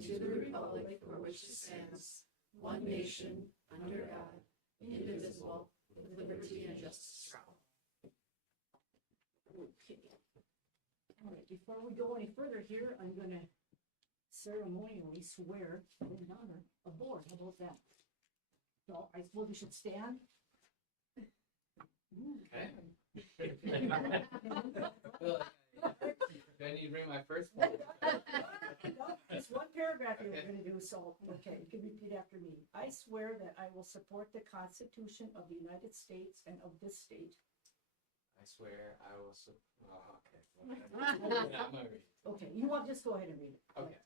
and to the republic for which it stands, one nation, under God, indivisible, with liberty and justice for all. Okay. All right, before we go any further here, I'm gonna ceremonially swear in honor of board. How about that? So I suppose we should stand. Okay. Do I need to bring my first one? It's one paragraph you're gonna do, so, okay, you can repeat after me. I swear that I will support the Constitution of the United States and of this state. I swear I will. Okay. I'm gonna read. Okay, you want, just go ahead and read it. Okay.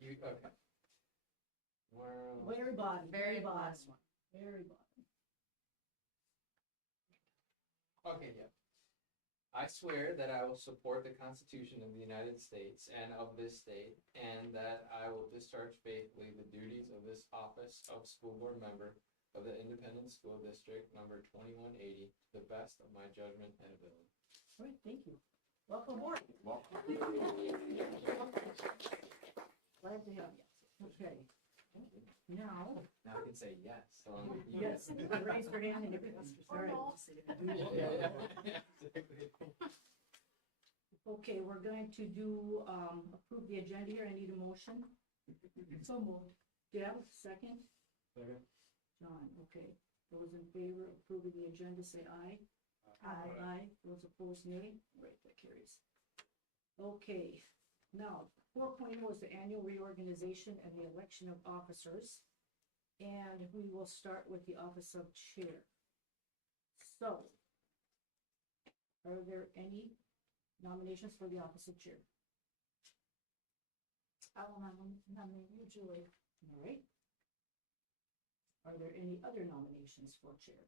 You okay? World. Very bottom, Very very bottom, last one. very bottom. Okay, yeah. I swear that I will support the Constitution of the United States and of this state, and that I will discharge faithfully the duties of this office of school board member of the Independent School District number 2180 to the best of my judgment and ability. All right, thank you. Welcome aboard. Welcome. Glad to have you. Okay. Now, Now I can say yes. So yes, raise your hand and you can, all right. Okay, we're going to do, approve the agenda here. I need a motion. So moved. Deb, second. John, okay. Those in favor of approving the agenda, say aye. Aye. Aye. Those opposed, nay. Right, that carries. Okay, now, 4.0 is the annual reorganization and the election of officers. And we will start with the office of chair. So, are there any nominations for the office of chair? I will nominate you, Julie. All right. Are there any other nominations for chair?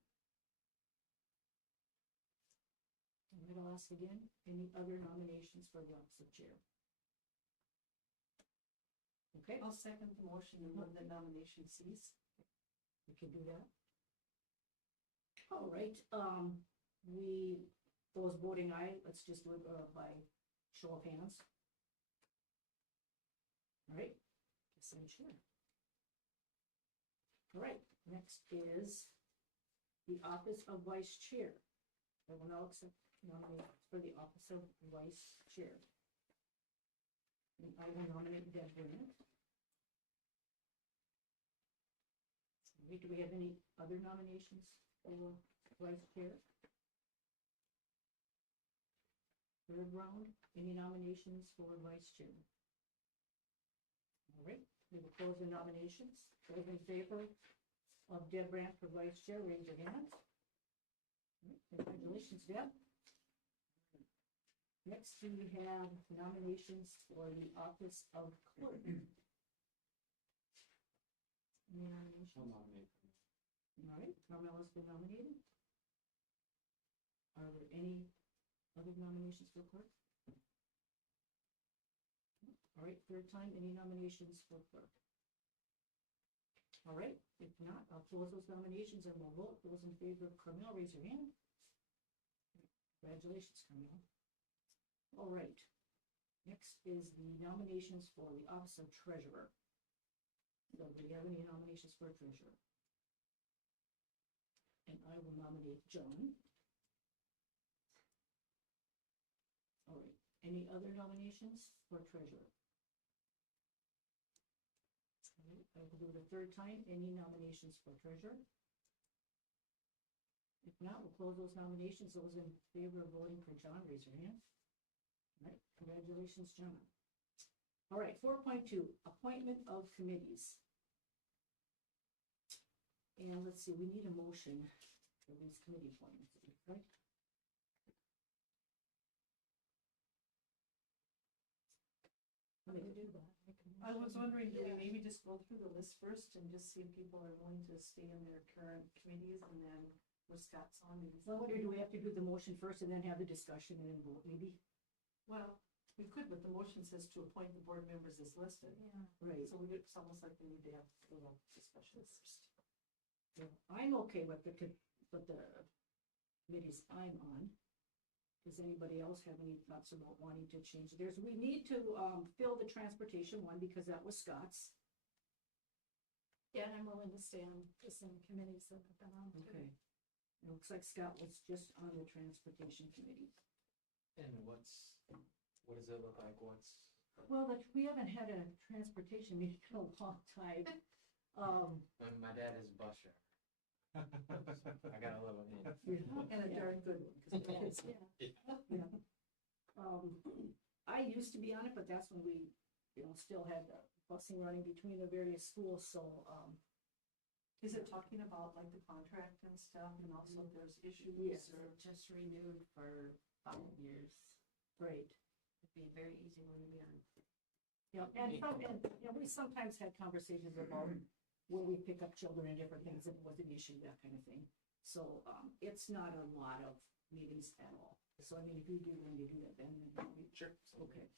And I'll ask again, any other nominations for the office of chair? Okay, I'll second the motion and when the nomination cease. we can do that. All right, those voting aye, let's just do it by show of hands. All right, guess I'm chair. All right, next is the office of vice chair. I will now accept nominations for the office of vice chair. And I will nominate Deb Burnett. Do we have any other nominations for vice chair? Third round, any nominations for vice chair? All right, we will close the nominations. Those in favor of Deb Brandt for vice chair, raise your hand. All right, congratulations, Deb. Next, we have nominations for the office of clerk. Any nominations? I'll nominate. All right, Carmela's been nominated. Are there any other nominations for clerk? All right, third time, any nominations for clerk? All right, if not, I'll close those nominations and we'll vote. Those in favor of Carmel, raise your hand. Congratulations, Carmel. All right, next is the nominations for the office of treasurer. So do we have any nominations for treasurer? And I will nominate John. All right, any other nominations for treasurer? All right, I will do it a third time. Any nominations for treasurer? If not, we'll close those nominations. Those in favor of voting for John, raise your hand. All right, congratulations, John. All right, 4.2, appointment of committees. And let's see, we need a motion for these committee appointments, right? I can do that. I was wondering, do we maybe just go through the list first and just see if people are willing to stay in their current committees and then with Scott's on? Well, what do we have to do the motion first and then have the discussion and then vote maybe? Well, we could, but the motion says to appoint the board members as listed. Yeah. Right. So it's almost like we need to have a little discussion first. Yeah, I'm okay with the committees I'm on. Does anybody else have any thoughts about wanting to change? We need to, fill the transportation one because that was Scott's. Yeah, and I'm willing to stay on the same committees that I've been on too. Okay. It looks like Scott was just on the transportation committee. And what does it look like? Well, we haven't had a transportation meeting in a long time. My dad is a bus driver. I got a little hint. And a darn good one, because Yeah. I used to be on it, but that's when we, still had busing running between the various schools, so, is it talking about like the contract and stuff, and also if there's issues Yes. or? Just renewed for 5 years. great. It'd be a very easy one to be on. Yeah, and we sometimes had conversations about where we pick up children and different things, if it was an issue, that kind of thing. So, it's not a lot of meetings at all. So, I mean, if you do want to do that, then. Sure. Okay.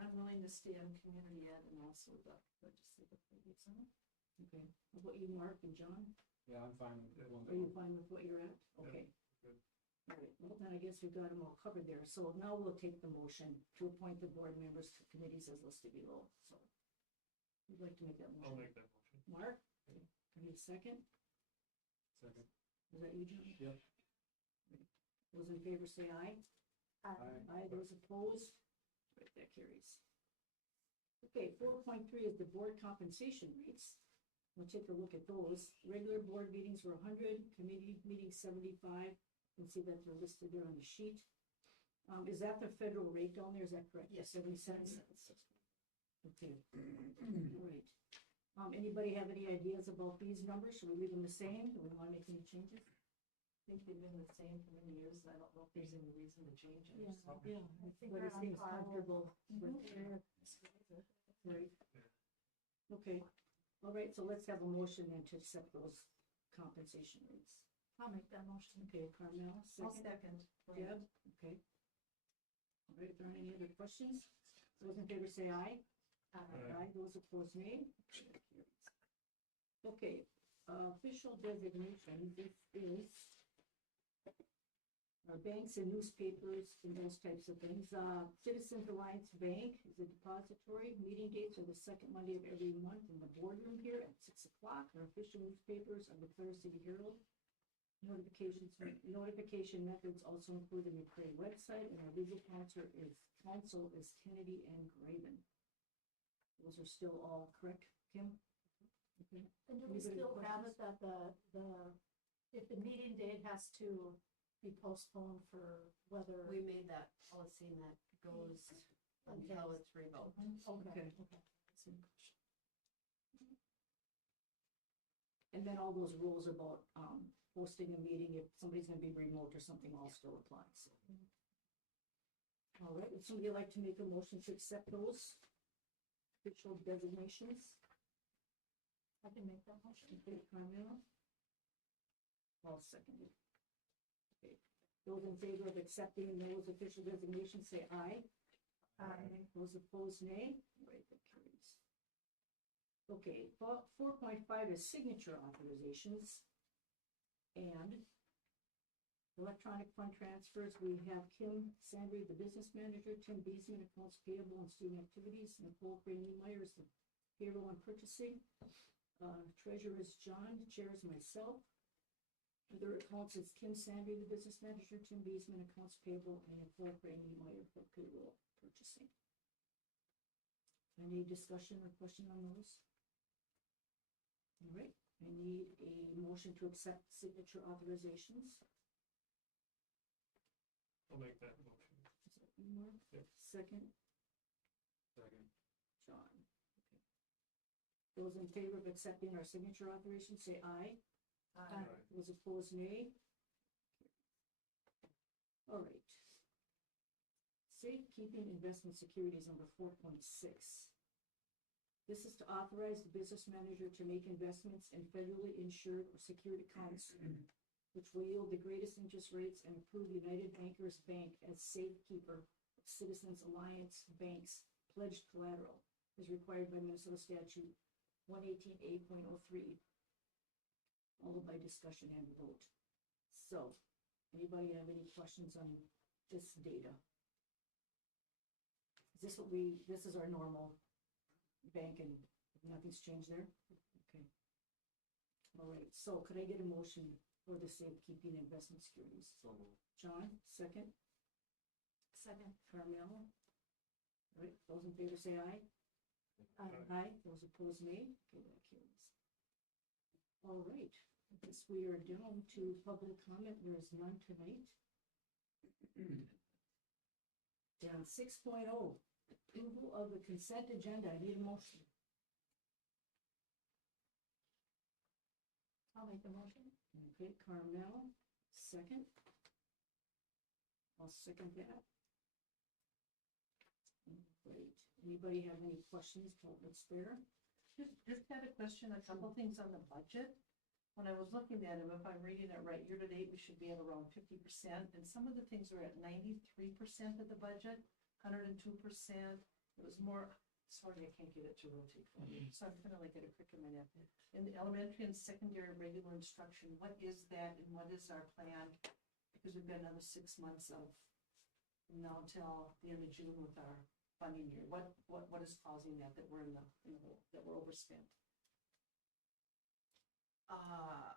I'm willing to stay on community ed and also the legislative liaison. Okay, how about you, Mark and John? Yeah, I'm fine with one. Are you fine with what you're at? Okay. good. All right, well, then I guess we've got them all covered there. So now we'll take the motion to appoint the board members to committees as listed below, so. Who'd like to make that motion? I'll make that motion. Mark? I need a second. Second. Is that you, John? Yep. Those in favor say aye. Aye. Aye, those opposed? Right, that carries. Okay, 4.3 is the board compensation rates. We'll take a look at those. Regular board meetings were 100, committee meetings 75. You can see that they're listed there on the sheet. Is that the federal rate down there? Is that correct? Yes. 70 cents? Okay. All right. Anybody have any ideas about these numbers? Should we leave them the same? Do we want to make any changes? I think they've been the same for many years. I don't know if there's any reason to change it. Yeah, yeah. I think But we're it on seems par with- comfortable with Right. Okay, all right, so let's have a motion then to accept those compensation rates. I'll make that motion. Okay, Carmel, I'll second. second. Deb, okay. All right, if there aren't any other questions, those in favor say aye. Aye, those opposed nay. Okay, official designation, this is banks and newspapers and those types of things. Citizens Alliance Bank is a depository. Meeting dates are the second Monday of every month in the boardroom here at 6 o'clock. Our official newspapers are the Clear City Herald. Notification methods also include the McCray website, and our legal counsel is Kennedy and Graven. Those are still all correct, Kim? Okay. And do we Anybody still have questions? it that if the meeting date has to be postponed for whether? We made that policy and that goes until it's revoked. Okay. Okay. And then all those rules about, hosting a meeting, if somebody's gonna be remote or something, all still applies. All right, would somebody like to make a motion to accept those official designations? I can make that motion. Okay, Carmella? I'll second it. Okay, those in favor of accepting those official designations, say aye. Aye. Those opposed, nay. Right, that carries. Okay, 4.5 is signature authorizations. And electronic fund transfers, we have Kim Sandry, the business manager, Tim Beesman, accounts payable and student activities, Nicole Crane-Meyer is the payroll and purchasing. Treasurer is John, chair is myself. Other accounts is Kim Sandry, the business manager, Tim Beesman, accounts payable, and Nicole Crane-Meyer for payroll purchasing. Any discussion or question on those? All right. I need a motion to accept signature authorizations. I'll make that motion. Is that you, Mark? Yep. Second, Second. John. Okay. Those in favor of accepting our signature authorizations, say aye. Aye. Those opposed, nay. All right. Safekeeping investment securities, number 4.6. This is to authorize the business manager to make investments in federally insured or secured accounts which will yield the greatest interest rates and approve United Bankers Bank as safekeeper of Citizens Alliance Bank's pledged collateral as required by Minnesota Statute 118A.03, followed by discussion and vote. So, anybody have any questions on this data? Is this this is our normal bank and nothing's changed there? Okay. All right, so could I get a motion for the safekeeping investment securities? So moved. John, second. Second. Carmel. All right, those in favor say aye. Aye. Those opposed, nay. Okay, that carries. All right, I guess we are down to public comment. There is none tonight. Down 6.0, approval of the consent agenda. I need a motion. I'll make the motion. Okay, Carmel, second. I'll second that. Great. Anybody have any questions about what's there? Just had a question, a couple things on the budget. When I was looking at it, if I'm reading it right, year to date, we should be at around 50%, and some of the things are at 93% of the budget, 102%. It was more, sorry, I can't get it to rotate for me, so I'm kind of like at a crick in my neck. In the elementary and secondary regular instruction, what is that and what is our plan? Because we've got another 6 months of, now until the end of June with our funding year. What is causing that we're in the hole, that we're overspent? I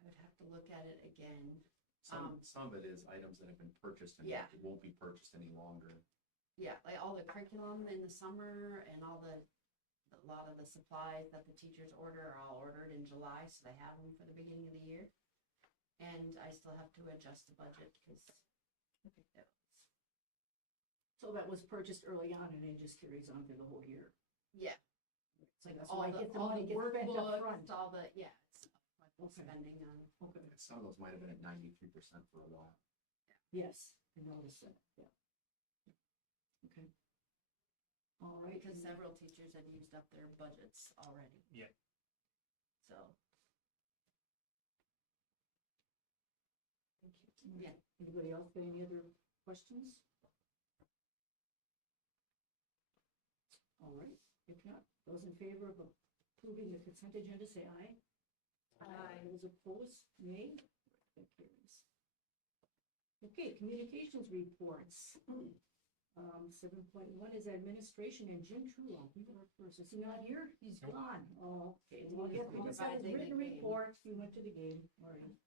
would have to look at it again. Some of it is items that have been purchased and Yeah. it won't be purchased any longer. Yeah, like all the curriculum in the summer and a lot of the supplies that the teachers order are all ordered in July, so they have them for the beginning of the year. And I still have to adjust the budget because So that was purchased early on and it just carries on through the whole year. yeah, It's like that's all why the money gets spent up front. workbooks, all the, yeah, it's upfront Okay. spending on. Okay. Some of those might have been at 93% for a while. Yes, I noticed that, yeah. Okay. All right. Because several teachers had used up their budgets already. Yeah. So, Thank you. yeah. Anybody else got any other questions? All right, if not, those in favor of approving the consent agenda, say aye. Aye. Those opposed, nay. That carries. Okay, communications reports. 7.1 is administration and Jim Trulo. He were first. Is he not here? He's Nope. gone. Oh, okay. Well, I guess we just had his Supervising the written game. report. He went to the game. All right.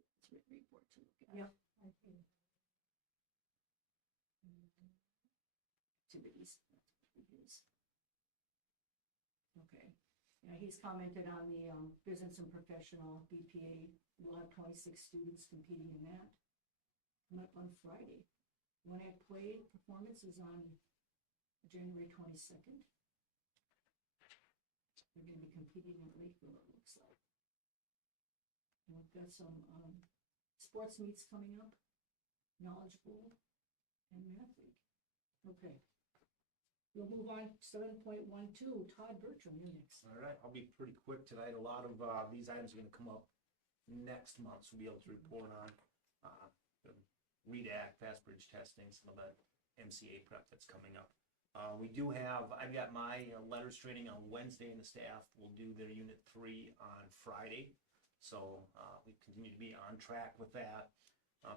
It's written report to look at. Yep. Activities. That's what it is. Okay. Yeah, he's commented on the business and professional BPA. We'll have 26 students competing in that. Coming up on Friday. When I Play performance is on January 22nd. We're going to be competing in Lakeville, it looks like. And we've got some sports meets coming up, Knowledge Bowl, and Math League. Okay. We'll move on to 7.12, Todd Bertram, you're next. All right, I'll be pretty quick tonight. A lot of these items are gonna come up next month, so we'll be able to report on the REDAC, fast bridge testing, some of the MCA prep that's coming up. I've got my letters training on Wednesday, and the staff will do their Unit 3 on Friday. So we continue to be on track with that.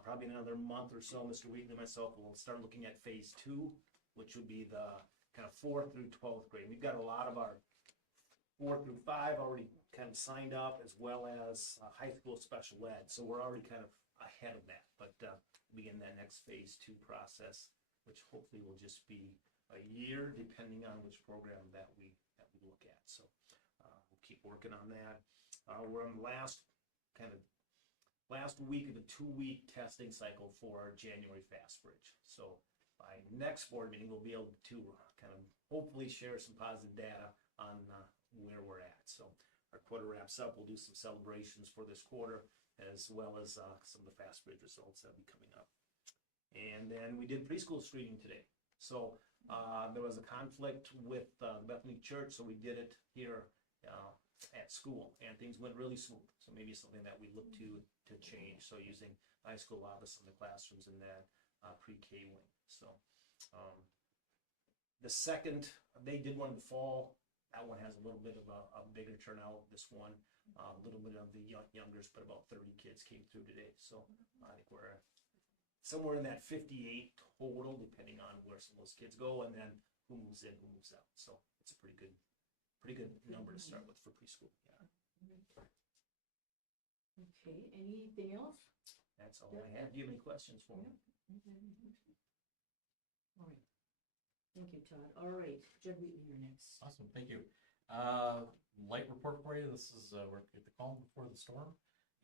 Probably in another month or so, Mr. Wheatley and myself will start looking at phase 2, which would be the kind of 4th through 12th grade. We've got a lot of our 4 through 5 already kind of signed up, as well as high school special ed. So we're already kind of ahead of that, but begin that next phase 2 process, which hopefully will just be a year, depending on which program that we look at. So we'll keep working on that. We're on the last week of the 2-week testing cycle for January Fast Bridge. So by next board meeting, we'll be able to kind of hopefully share some positive data on where we're at. So our quarter wraps up. We'll do some celebrations for this quarter, as well as some of the Fast Bridge results that'll be coming up. And then we did preschool screening today. So there was a conflict with the Bethany Church, so we did it here at school, and things went really smooth. So maybe something that we look to change. So using high school office in the classrooms and that pre-K wing. So the second, they did one in the fall. That one has a little bit of a bigger turnout. This one A little bit of the youngers, but about 30 kids came through today. So I think we're somewhere in that 58 total, depending on where some of those kids go, and then who moves in, who moves out. So it's a pretty good number to start with for preschool. Yeah, Okay, anything else? that's all I have. Do you have any questions for me? All right. Thank you, Todd. All right, Judd Wheatley, you're next. Awesome, thank you. Light report for you. This is, we're at the calm before the storm.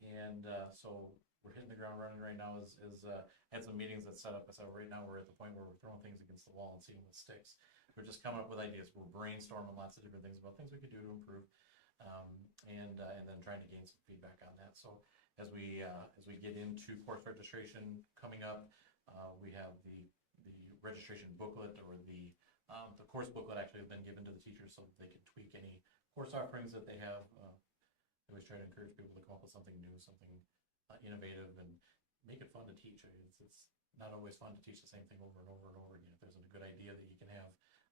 And, so we're hitting the ground running right now had some meetings that set up. So right now we're at the point where we're throwing things against the wall and seeing what sticks. We're just coming up with ideas. We're brainstorming lots of different things about things we could do to improve. And then trying to gain some feedback on that. So as we get into course registration coming up, we have the registration booklet, or the course booklet actually has been given to the teachers so that they can tweak any course offerings that they have. I always try to encourage people to come up with something new, something innovative, and make it fun to teach. I mean, it's not always fun to teach the same thing over and over and over again. If there's a good idea that you can have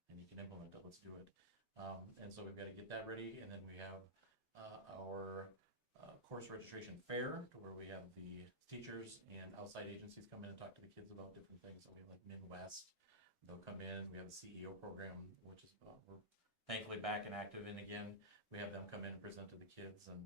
and you can implement it, let's do it. And so we've got to get that ready, and then we have our course registration fair, to where we have the teachers and outside agencies come in and talk to the kids about different things. So we have like Midwest, they'll come in. We have the CEO program, which is we're thankfully back and active in again. We have them come in and present to the kids, and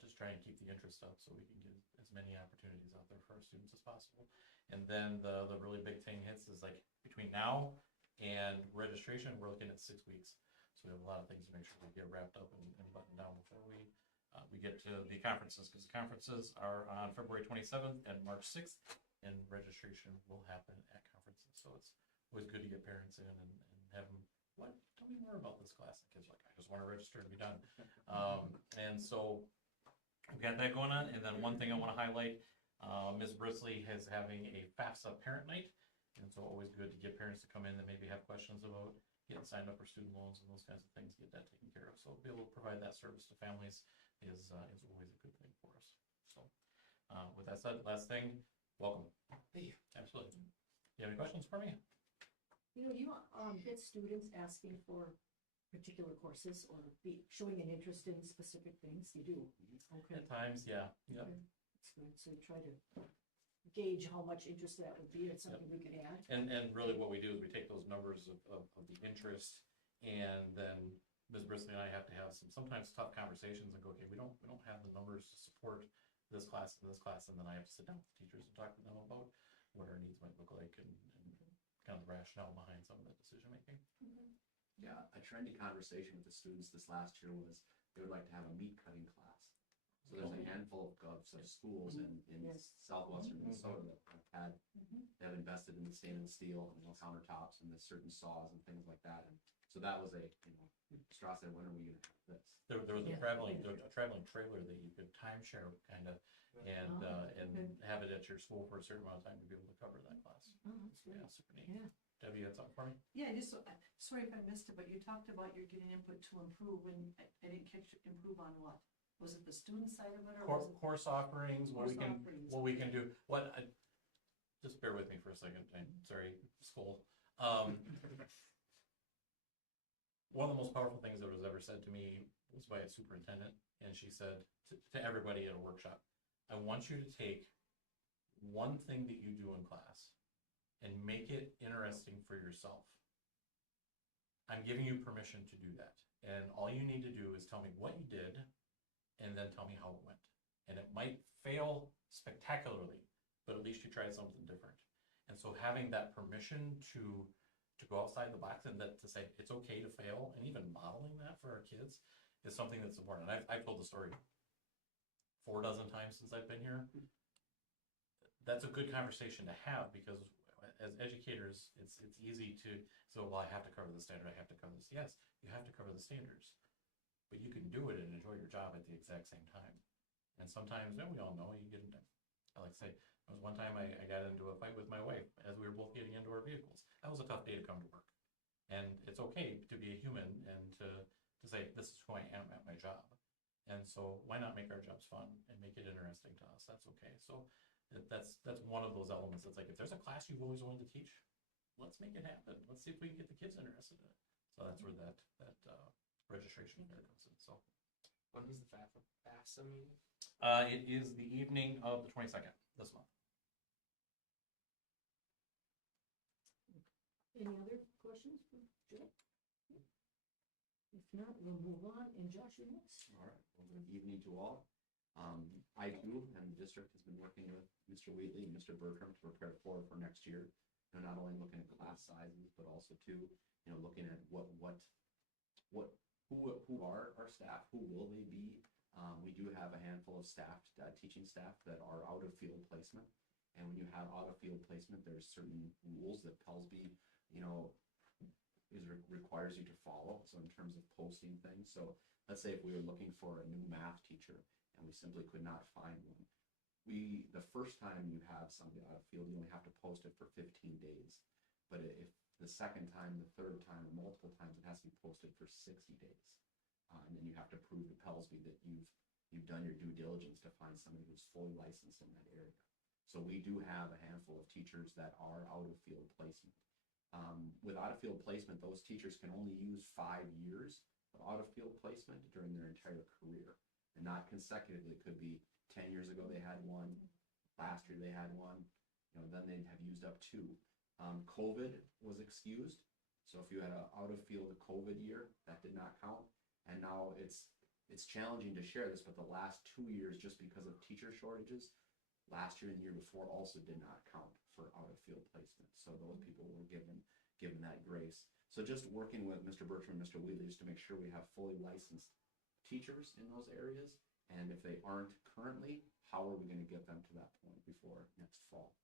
just try and keep the interest up so we can get as many opportunities out there for our students as possible. And then the really big thing hits is like between now and registration, we're looking at 6 weeks. So we have a lot of things to make sure we get wrapped up and buttoned down before we get to the conferences, because the conferences are on February 27th and March 6th, and registration will happen at conferences. So it's always good to get parents in and have them, what, tell me more about this class. The kids are like, I just want to register and be done. And so we've got that going on. And then one thing I want to highlight, Ms. Brisley is having a FAFSA parent night. And so always good to get parents to come in that maybe have questions about getting signed up for student loans and those kinds of things, get that taken care of. So be able to provide that service to families is always a good thing for us. So with that said, last thing, welcome. Hey, absolutely. You have any questions for me? You know, you get students asking for particular courses or be showing an interest in specific things. You do. Okay. At times, yeah. Yep. Okay. That's good. So try to gauge how much interest that would be. It's something we can add. And really what we do is we take those numbers of the interest, and then Ms. Brisley and I have to have some sometimes tough conversations and go, okay, we don't have the numbers to support this class and this class, and then I have to sit down with the teachers and talk to them about what our needs might look like and kind of the rationale behind some of that decision making. Yeah, a trendy conversation with the students this last year was they would like to have a meat cutting class. So there's a handful of such schools in Yes. southwestern Minnesota that have they have invested in the stainless steel and countertops and the certain saws and things like that. And so that was Strauss said, when are we gonna have this? There was a traveling trailer that you could timeshare kind of, and have it at your school for a certain amount of time to be able to cover that class. Oh, that's great. Yeah, super neat. Yeah. Debbie, you had something for me? Yeah, just, sorry if I missed it, but you talked about you're getting input to improve, and I didn't catch improve on what? Was it the student side of it, or was it? Course offerings, what we Course can offerings. do. Just bear with me for a second. I'm sorry, school. One of the most powerful things that was ever said to me was by a superintendent, and she said to everybody at a workshop, I want you to take one thing that you do in class and make it interesting for yourself. I'm giving you permission to do that. And all you need to do is tell me what you did, and then tell me how it went. And it might fail spectacularly, but at least you tried something different. And so having that permission to go outside the box and to say it's okay to fail, and even modeling that for our kids is something that's important. And I've told the story 4 dozen times since I've been here. That's a good conversation to have, because as educators, it's easy to say, well, I have to cover the standard, I have to cover this. Yes, you have to cover the standards, but you can do it and enjoy your job at the exact same time. And sometimes, we all know, you get into, I like to say, there was one time I got into a fight with my wife as we were both getting into our vehicles. That was a tough day to come to work. And it's okay to be a human and to say, this is who I am at my job. And so why not make our jobs fun and make it interesting to us? That's okay. So that's one of those elements. It's like, if there's a class you've always wanted to teach, let's make it happen. Let's see if we can get the kids interested in it. So that's where that registration fair comes in. So When was the FAFSA meeting? It is the evening of the 22nd this month. Any other questions for Joe? If not, we'll move on, and Josh, you're next. All right, well, good evening to all. I too, and the district has been working with Mr. Wheatley and Mr. Bertram to prepare for next year. You know, not only looking at class sizes, but also too, you know, looking at who are our staff, who will they be? We do have a handful of staff, teaching staff that are out of field placement. And when you have out of field placement, there's certain rules that Pellsby, you know, requires you to follow. So in terms of posting things, so let's say if we were looking for a new math teacher and we simply could not find one, the first time you have somebody out of field, you only have to post it for 15 days. But if the second time, the third time, or multiple times, it has to be posted for 60 days. And then you have to prove to Pellsby that you've done your due diligence to find somebody who's fully licensed in that area. So we do have a handful of teachers that are out of field placement. With out of field placement, those teachers can only use 5 years of out of field placement during their entire career, and not consecutively. It could be 10 years ago they had one, last year they had one, you know, then they'd have used up 2. COVID was excused, so if you had an out of field COVID year, that did not count. And now it's challenging to share this, but the last 2 years, just because of teacher shortages, last year and the year before also did not count for out of field placement. So those people were given that grace. So just working with Mr. Bertram and Mr. Wheatley just to make sure we have fully licensed teachers in those areas. And if they aren't currently, how are we going to get them to that point before next fall?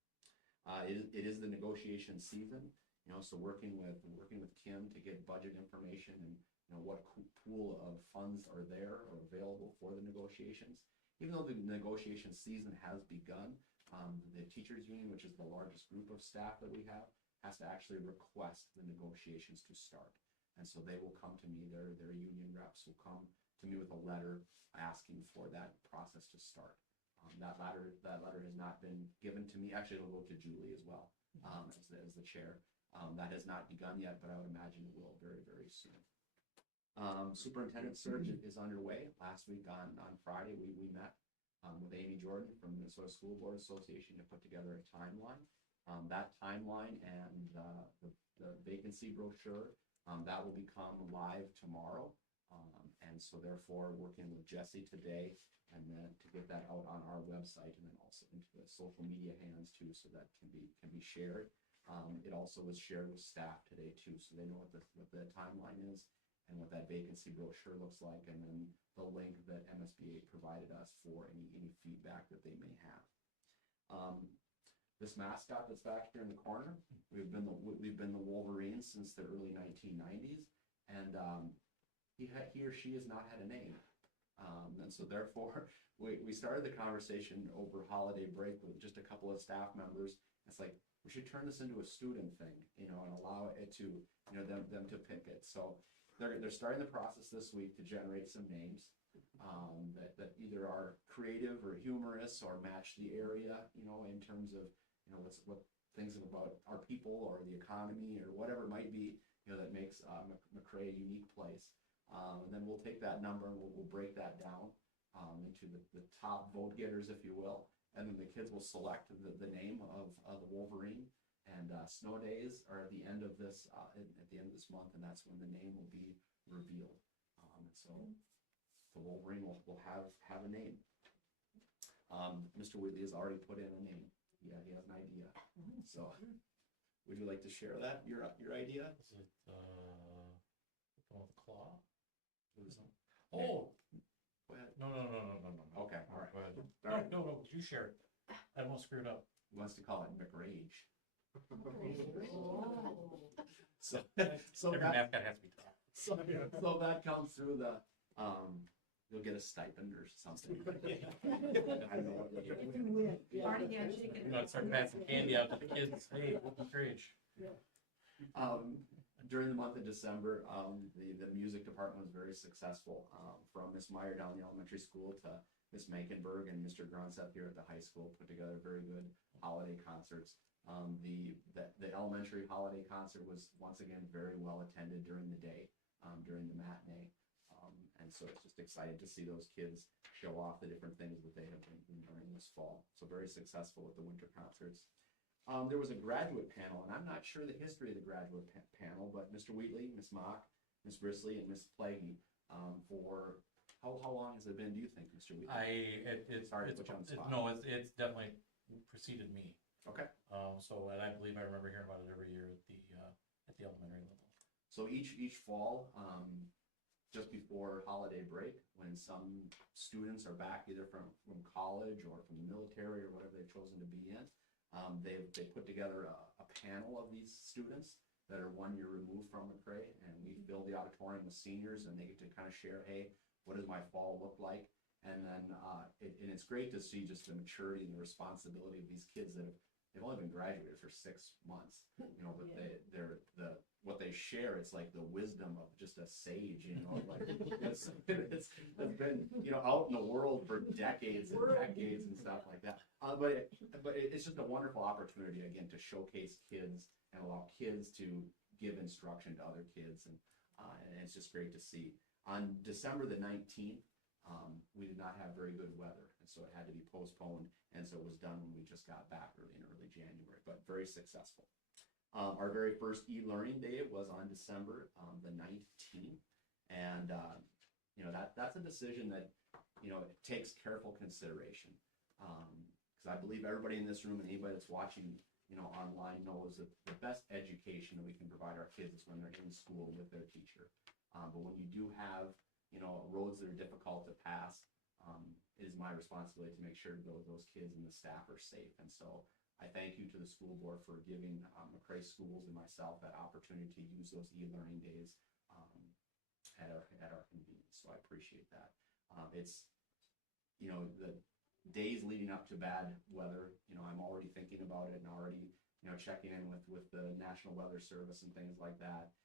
It is the negotiation season, you know, so working with Kim to get budget information and, you know, what pool of funds are there or available for the negotiations. Even though the negotiation season has begun, the teachers union, which is the largest group of staff that we have, has to actually request the negotiations to start. And so they will come to me, their union reps will come to me with a letter asking for that process to start. That letter has not been given to me. Actually, it'll go to Julie as well, as the chair. That has not begun yet, but I would imagine it will very, very soon. Superintendent search is underway. Last week on Friday, we met with Amy Jordan from the Minnesota School Board Association to put together a timeline. That timeline and the vacancy brochure, that will become live tomorrow. And so therefore, working with Jesse today and then to get that out on our website and then also into the social media hands too, so that can be shared. It also was shared with staff today too, so they know what the timeline is and what that vacancy brochure looks like, and then the link that MSBA provided us for any feedback that they may have. This mascot that's back here in the corner, we've been the Wolverines since the early 1990s, and he or she has not had a name. And so therefore, we started the conversation over holiday break with just a couple of staff members. It's like, we should turn this into a student thing, you know, and allow it to, you know, them to pick it. So they're starting the process this week to generate some names that either are creative or humorous or match the area, you know, in terms of, you know, what things about our people or the economy or whatever it might be, you know, that makes McRae a unique place. And then we'll take that number and we'll break that down into the top vote getters, if you will. And then the kids will select the name of the Wolverine. And snow days are at the end of this month, and that's when the name will be revealed. So the Wolverine will have a name. Mr. Wheatley has already put in a name. Yeah, he has an idea. So would you like to share that, your idea? Is it the one with the claw? Oh, Oh, go ahead. no. Okay, all right. Go ahead. All right. No, you share it. I won't screw it up. He wants to call it McRage. Oh. So Every that mascot has to be taught. so that comes through the you'll get a stipend or something. I don't know what you'll If get. you win, yeah. Party handshake You and. know, start passing candy out to the kids. Hey, what's your age? During the month of December, the music department was very successful. From Miss Meyer down in the elementary school to Miss Mankenberg and Mr. Gronseth here at the high school put together very good holiday concerts. The elementary holiday concert was once again very well attended during the day, during the matinee. And so it's just excited to see those kids show off the different things that they have been learning this fall. So very successful with the winter concerts. There was a graduate panel, and I'm not sure the history of the graduate panel, but Mr. Wheatley, Miss Mock, Miss Brisley, and Miss Plaguey, for how long has it been, do you think, Mr. Wheatley? Sorry to put you on the spot. No, it's definitely preceded me. Okay. So, and I believe I remember hearing about it every year at the elementary level. So each fall, just before holiday break, when some students are back either from college or from the military or whatever they've chosen to be in, they put together a panel of these students that are 1 year removed from McCray, and we fill the auditorium with seniors, and they get to kind of share, hey, what does my fall look like? And then and it's great to see just the maturity and the responsibility of these kids that they've only been graduated for 6 months, but what they share, it's like the wisdom of just a sage, like it's been, out in the world for decades and decades and stuff like that. But it's just a wonderful opportunity, again, to showcase kids and allow kids to give instruction to other kids. And it's just great to see. On December the 19th, we did not have very good weather, and so it had to be postponed, and so it was done when we just got back in early January, but very successful. Our very first e-learning day was on December the 19th, and that's a decision that it takes careful consideration, because I believe everybody in this room and anybody that's watching online knows that the best education that we can provide our kids is when they're in school with their teacher. But when you do have roads that are difficult to pass, it is my responsibility to make sure those kids and the staff are safe. And so I thank you to the school board for giving McCray Schools and myself that opportunity to use those e-learning days at our convenience. So I appreciate that. It's the days leading up to bad weather. I'm already thinking about it and already checking in with the National Weather Service and things like that.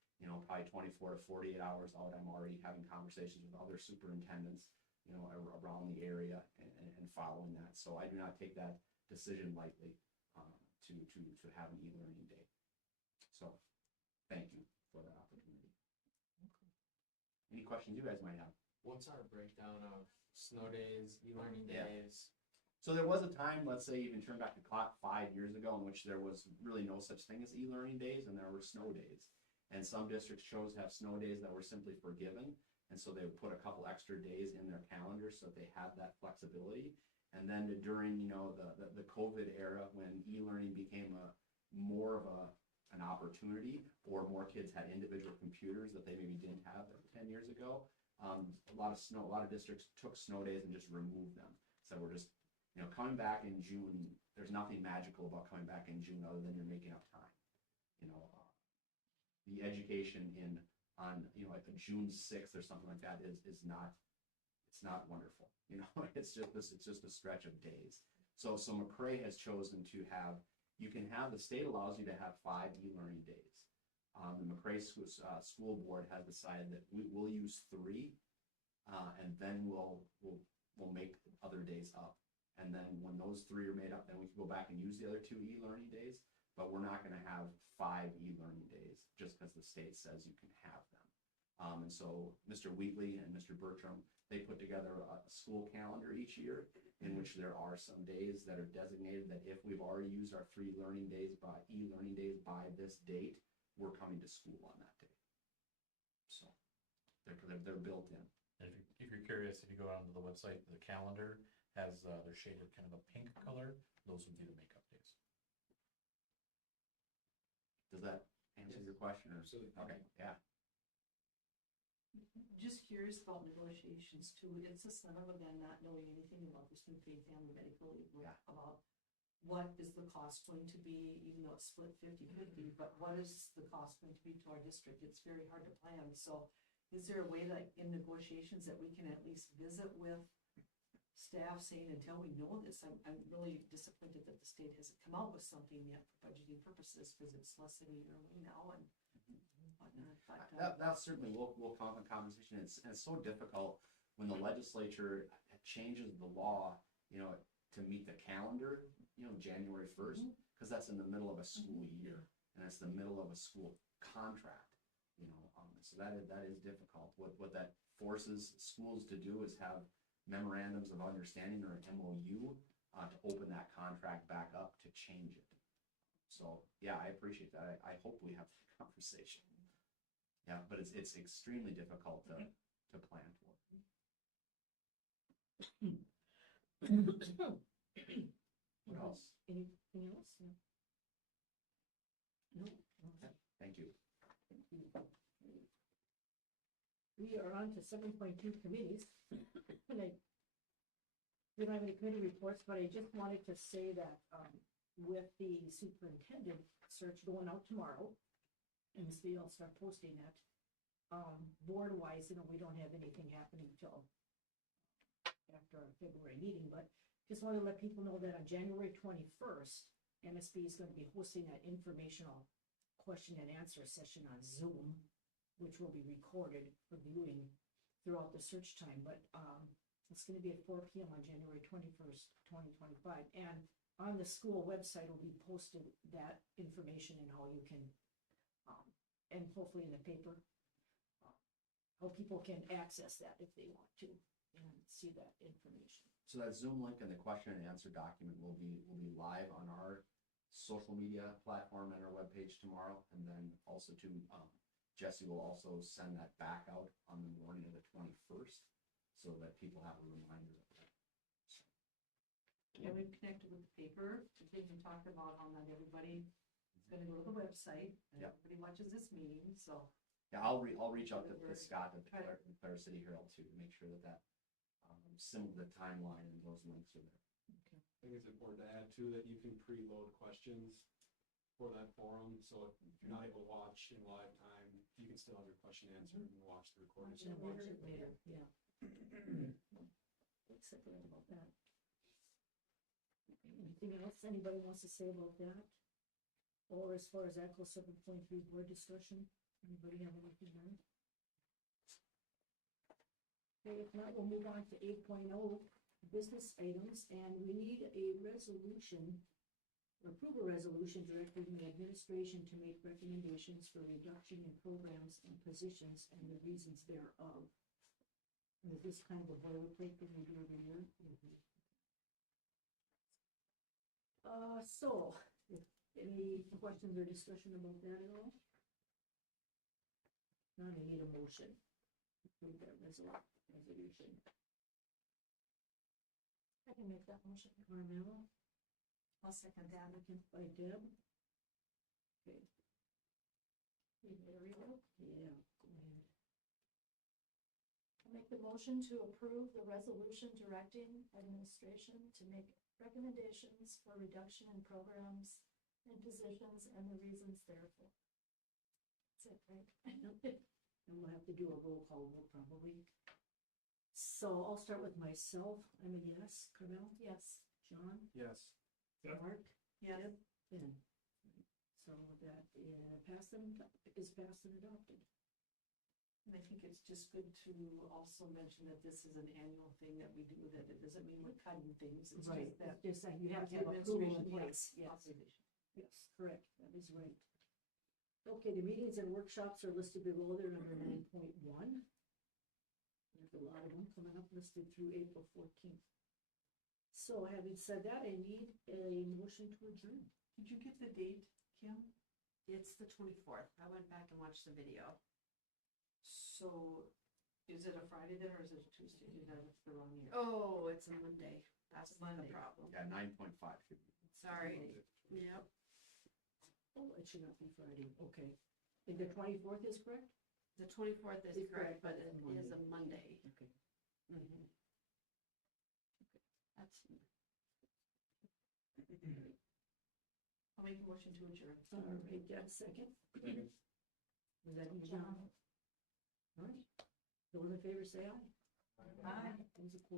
Probably 24 to 48 hours out, I'm already having conversations with other superintendents, around the area and following that. So I do not take that decision lightly to have an e-learning day. So thank you for that opportunity. Any questions you guys might have? What's our breakdown of snow days, e-learning Yeah. days? So there was a time, let's say even turn back the clock 5 years ago, in which there was really no such thing as e-learning days, and there were snow days. And some districts chose to have snow days that were simply forgiven, and so they would put a couple extra days in their calendar so that they had that flexibility. And then during the COVID era, when e-learning became more of an opportunity, or more kids had individual computers that they maybe didn't have 10 years ago, a lot of districts took snow days and just removed them. So we're just coming back in June. There's nothing magical about coming back in June other than you're making up time. The education on like a June 6th or something like that is not, it's not wonderful. It's just a stretch of days. So McCray has chosen to have, the state allows you to have 5 e-learning days. The McCray school board has decided that we'll use 3, and then we'll make other days up. And then when those 3 are made up, then we can go back and use the other 2 e-learning days. But we're not going to have 5 e-learning days just because the state says you can have them. And so Mr. Wheatley and Mr. Bertram, they put together a school calendar each year in which there are some days that are designated that if we've already used our 3 e-learning days by this date, we're coming to school on that day. So they're built in. And if you're curious, if you go onto the website, the calendar has they're shaded kind of a pink color. Those would be the makeup days. Does that answer your question? Absolutely. Okay, yeah. Just curious about negotiations too. It's a son of a gun not knowing anything about this new paid family medical leave. Yeah. About what is the cost going to be, even though it's split 50-50, but what is the cost going to be to our district? It's very hard to plan. So is there a way that in negotiations that we can at least visit with staff saying, until we know this, I'm really disappointed that the state hasn't come out with something yet for budgeting purposes, because it's less than a year away now and whatnot. But, That certainly will come up in conversation. It's so difficult when the legislature changes the law, to meet the calendar, January 1st, because that's in the middle of a school year, and it's the middle of a school contract, so that is difficult. What that forces schools to do is have memorandums of understanding or an MOU to open that contract back up to change it. So, yeah, I appreciate that. I hope we have that conversation. Yeah, but it's extremely difficult to plan for. What else? Anything else? No? No? Thank you. We are on to 7.2 committees. And we don't have any committee reports, but I just wanted to say that with the superintendent search going out tomorrow, and MSB will start posting it, board-wise, we don't have anything happening till after our February meeting, but just wanted to let people know that on January 21st, MSB is going to be hosting that informational question and answer session on Zoom, which will be recorded for viewing throughout the search time, but it's going to be at 4 p.m. on January 21st, 2025. And on the school website will be posted that information and how you can, and hopefully in the paper, how people can access that if they want to and see that information. So that Zoom link and the question and answer document will be live on our social media platform and our webpage tomorrow. And then also to, Jesse will also send that back out on the morning of the 21st so that people have a reminder of that. Yeah, we've connected with the paper, the thing we talked about, how not everybody is gonna go to the website, and Yep. everybody watches this meeting, so. Yeah, I'll reach out to We're- Scott at try to- Clare City Herald too, to make sure that similar the timeline and those links are there. I think it's important to add too, that you can preload questions for that forum, so if you're not able to watch in live time, you can still have your question answered and watch the recording. And watch it later, yeah. Excited about that. Anything else anybody wants to say about that? Or as far as ACO 7.3 board discussion, anybody have anything there? Okay, if not, we'll move on to 8.0 business items, and we need a resolution, approve a resolution directing the administration to make recommendations for reduction in programs and positions and the reasons thereof. Is this kind of a boilerplate that we do every year? So, if any questions or discussion about that at all? None, I need a motion. Approve that resolution. I can make that motion. Carmella, I'll second that. second by Deb. Okay, You need a reload? yeah, go ahead. I make the motion to approve the resolution directing administration to make recommendations for reduction in programs and positions and the reasons therefore. That's it, right? And we'll have to do a roll call vote probably. So I'll start with myself. I'm a yes. Carmel? Yes. John? Yes. Mark? Yeah, Ben? So that passed and is passed and adopted. and I think it's just good to also mention that this is an annual thing that we do, that it doesn't mean we're cutting things, it's Right, just that. just that you have to the have approval in administration, place. yes, Yes, authorization. yes, correct. That is right. Okay, the meetings and workshops are listed below there under 9.1. There's a lot of them coming up listed through April 14th. So having said that, I need a motion to adjourn. Did you get the date, Kim? It's the 24th. I went back and watched the video. So, is it a Friday then, or is it a Tuesday? Did I look the wrong year? Oh, it's a Monday. That's the Monday. problem. Yeah, 9.5 should be. Sorry. Yep. Oh, it should not be Friday. Okay. And the 24th is correct? The 24th is It's correct, but but it it's is a Monday. Okay. Mhm. That's, I'll make a motion to adjourn. All right, Deb, second. Was that you, John? All right. Those in favor say aye. Aye. Those opposed?